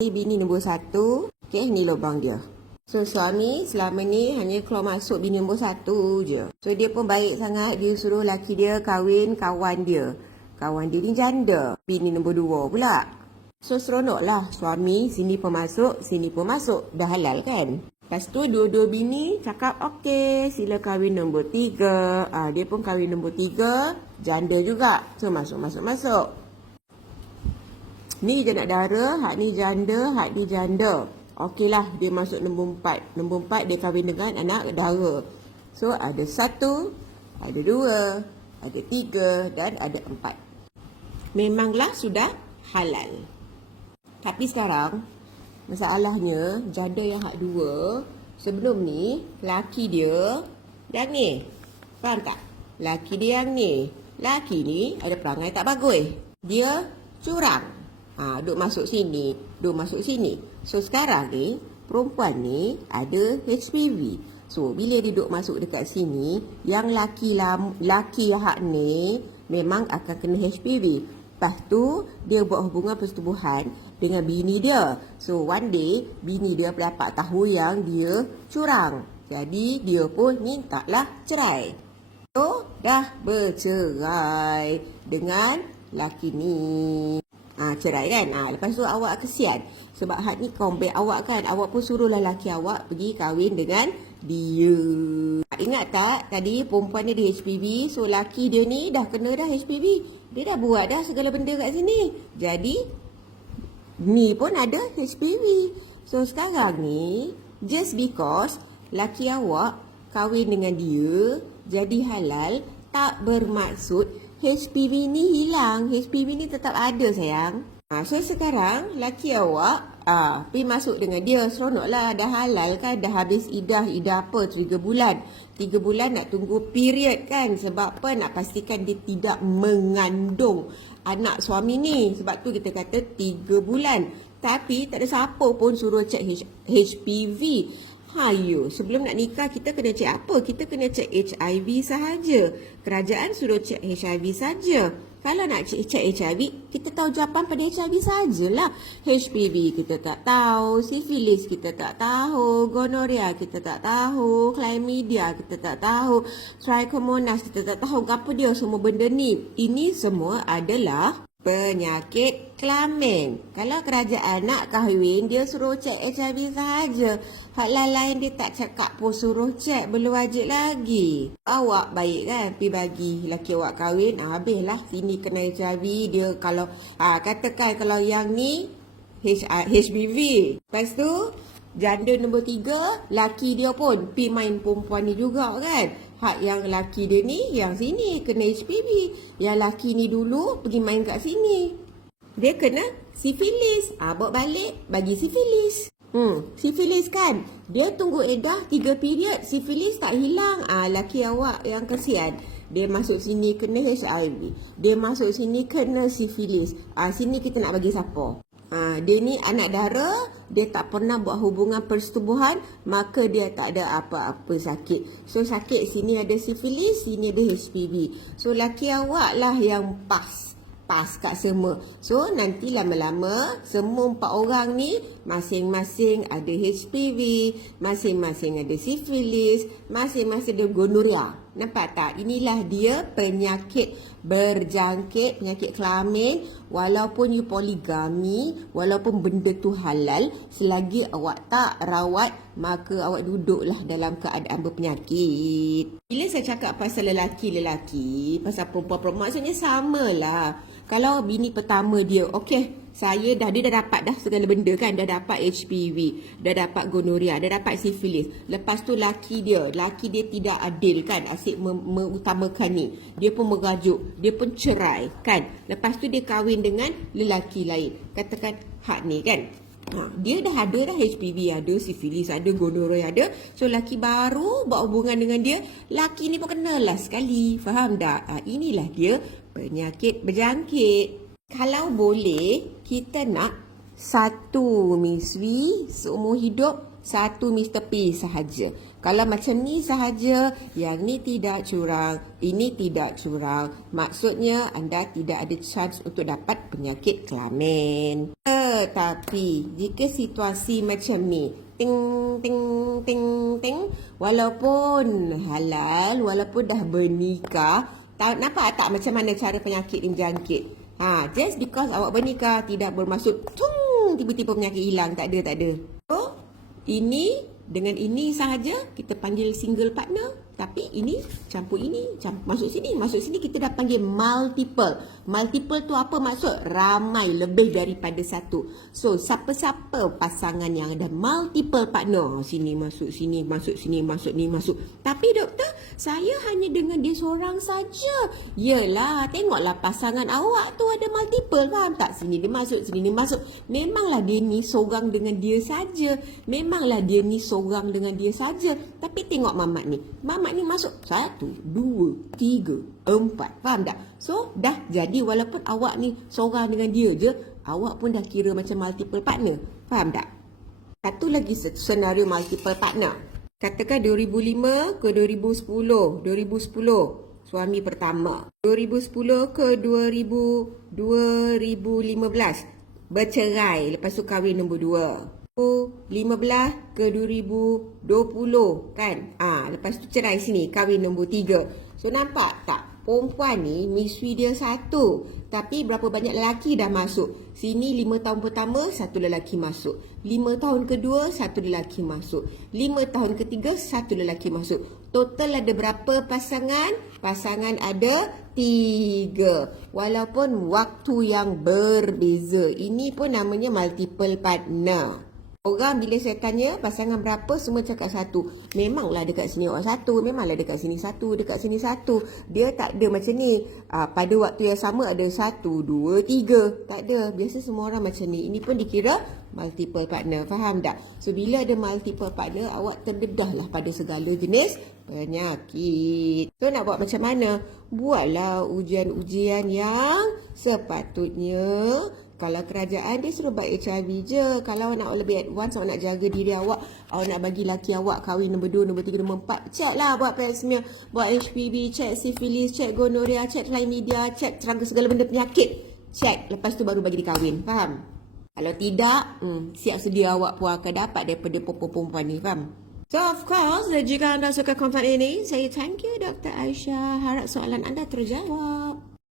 Ini bini nombor satu. Okey, ni lubang dia. So, suami selama ni hanya keluar masuk bini nombor satu je. So, dia pun baik sangat. Dia suruh laki dia kahwin kawan dia. Kawan dia ni janda. Bini nombor dua pula. So, seronok lah. Suami sini pun masuk, sini pun masuk. Dah halal kan? Lepas tu, dua-dua bini cakap, okey, sila kahwin nombor tiga. Ah, dia pun kahwin nombor tiga. Janda juga. So, masuk, masuk, masuk. Ni je nak dara, hak ni janda, hak ni janda. Okeylah, dia masuk nombor empat. Nombor empat dia kahwin dengan anak dara. So, ada satu, ada dua, ada tiga dan ada empat. Memanglah sudah halal. Tapi sekarang, masalahnya janda yang hak dua, sebelum ni, laki dia yang ni. Faham tak? Laki dia yang ni. Laki ni ada perangai tak bagus. Dia curang. Ha, duk masuk sini, duk masuk sini. So sekarang ni, perempuan ni ada HPV. So bila dia duk masuk dekat sini, yang laki laki hak ni memang akan kena HPV. Lepas tu, dia buat hubungan persetubuhan dengan bini dia. So one day, bini dia dapat tahu yang dia curang. Jadi dia pun minta lah cerai. So dah bercerai dengan laki ni. Ha, cerai kan? Ha, lepas tu awak kesian. Sebab hak ni comeback awak kan. Awak pun suruh lelaki awak pergi kahwin dengan dia. Ingat tak tadi perempuan ni ada HPV. So laki dia ni dah kena dah HPV. Dia dah buat dah segala benda kat sini. Jadi ni pun ada HPV. So sekarang ni just because laki awak kahwin dengan dia jadi halal tak bermaksud HPV ni hilang. HPV ni tetap ada sayang. Ha, so sekarang laki awak ah pergi masuk dengan dia seronok lah. Dah halal kan? Dah habis idah. Idah apa? 3 bulan. 3 bulan nak tunggu period kan? Sebab apa? Nak pastikan dia tidak mengandung anak suami ni. Sebab tu kita kata 3 bulan. Tapi tak ada siapa pun suruh cek H- HPV Hayo, sebelum nak nikah kita kena cek apa? Kita kena cek HIV sahaja. Kerajaan suruh cek HIV saja. Kalau nak cek, cek HIV, kita tahu jawapan pada HIV sajalah. HPV kita tak tahu, sifilis kita tak tahu, gonoria kita tak tahu, chlamydia kita tak tahu, trichomonas kita tak tahu. Apa dia semua benda ni? Ini semua adalah penyakit kelamin. Kalau kerajaan nak kahwin, dia suruh cek HIV sahaja. Hak lain dia tak cakap pun suruh cek, belum wajib lagi. Awak baik kan, pergi bagi laki awak kahwin, ah, habislah sini kena HIV. Dia kalau, ah, katakan kalau yang ni HBV. Lepas tu, janda nombor tiga, laki dia pun pergi main perempuan ni juga kan. Hak yang laki dia ni, yang sini kena HPV. Yang laki ni dulu pergi main kat sini. Dia kena sifilis. Ah, bawa balik, bagi sifilis. Hmm, sifilis kan? Dia tunggu edah tiga period, sifilis tak hilang. Ah, laki awak yang kesian. Dia masuk sini kena HIV. Dia masuk sini kena sifilis. Ah, sini kita nak bagi siapa? Ha, dia ni anak dara, dia tak pernah buat hubungan persetubuhan, maka dia tak ada apa-apa sakit. So sakit sini ada sifilis, sini ada HPV. So laki awak lah yang pas. Pas kat semua. So nanti lama-lama semua empat orang ni masing-masing ada HPV, masing-masing ada sifilis, masing-masing ada gonorrhea. Nampak tak? Inilah dia penyakit berjangkit, penyakit kelamin. Walaupun you poligami, walaupun benda tu halal, selagi awak tak rawat, maka awak duduklah dalam keadaan berpenyakit. Bila saya cakap pasal lelaki-lelaki, pasal perempuan-perempuan, maksudnya samalah. Kalau bini pertama dia, okey, saya dah dia dah dapat dah segala benda kan, dah dapat HPV, dah dapat gonoria, dah dapat sifilis. Lepas tu laki dia, laki dia tidak adil kan, asyik mengutamakan ni. Dia pun merajuk, dia pun cerai kan. Lepas tu dia kahwin dengan lelaki lain. Katakan hak ni kan. Ha, dia dah ada dah HPV ada, sifilis ada, gonorrhea ada. So laki baru buat hubungan dengan dia, laki ni pun kenal lah sekali. Faham tak? Ha, inilah dia penyakit berjangkit. Kalau boleh, kita nak satu Miss V seumur hidup, satu Mr. P sahaja. Kalau macam ni sahaja, yang ni tidak curang, ini tidak curang. Maksudnya anda tidak ada chance untuk dapat penyakit kelamin. Tetapi jika situasi macam ni, ting ting ting ting walaupun halal, walaupun dah bernikah, tahu nampak tak macam mana cara penyakit ni berjangkit? Ha, just because awak bernikah tidak bermaksud tung tiba-tiba penyakit hilang, tak ada tak ada. So, ini dengan ini sahaja kita panggil single partner tapi ini campur ini campur, masuk sini masuk sini kita dah panggil multiple. Multiple tu apa maksud? Ramai lebih daripada satu. So siapa-siapa pasangan yang ada multiple partner sini masuk sini masuk sini masuk ni masuk. Tapi doktor saya hanya dengan dia seorang saja. Yelah tengoklah pasangan awak tu ada multiple faham tak? Sini dia masuk sini dia masuk. Memanglah dia ni seorang dengan dia saja. Memanglah dia ni seorang dengan dia saja. Tapi tengok mamat ni. Mamat Mak ni masuk satu, dua, tiga, empat. Faham tak? So, dah jadi walaupun awak ni seorang dengan dia je, awak pun dah kira macam multiple partner. Faham tak? Satu lagi senario multiple partner. Katakan 2005 ke 2010. 2010 suami pertama. 2010 ke 2000, 2015 bercerai. Lepas tu kahwin nombor dua. 2015 ke 2020 kan. Ah, ha, lepas tu cerai sini kahwin nombor 3. So nampak tak? Perempuan ni misui dia satu. Tapi berapa banyak lelaki dah masuk? Sini lima tahun pertama satu lelaki masuk. Lima tahun kedua satu lelaki masuk. Lima tahun ketiga satu lelaki masuk. Total ada berapa pasangan? Pasangan ada tiga. Walaupun waktu yang berbeza. Ini pun namanya multiple partner. Orang bila saya tanya pasangan berapa semua cakap satu. Memanglah dekat sini orang satu, memanglah dekat sini satu, dekat sini satu. Dia tak ada macam ni. Ah, pada waktu yang sama ada satu, dua, tiga. Tak ada. Biasa semua orang macam ni. Ini pun dikira multiple partner. Faham tak? So bila ada multiple partner, awak terdedah lah pada segala jenis penyakit. So nak buat macam mana? Buatlah ujian-ujian yang sepatutnya kalau kerajaan dia suruh buat HIV je. Kalau nak lebih advance, awak nak jaga diri awak, awak nak bagi laki awak kahwin nombor 2, nombor 3, nombor 4. Check lah buat pap smear, buat HPV, check syphilis, check gonorrhea, check chlamydia, check serangga segala benda penyakit. Check. Lepas tu baru bagi dikahwin. Faham? Kalau tidak, hmm, siap sedia awak pun akan dapat daripada perempuan-perempuan ni. Faham? So of course, jika anda suka konten ini, saya thank you Dr. Aisyah. Harap soalan anda terjawab.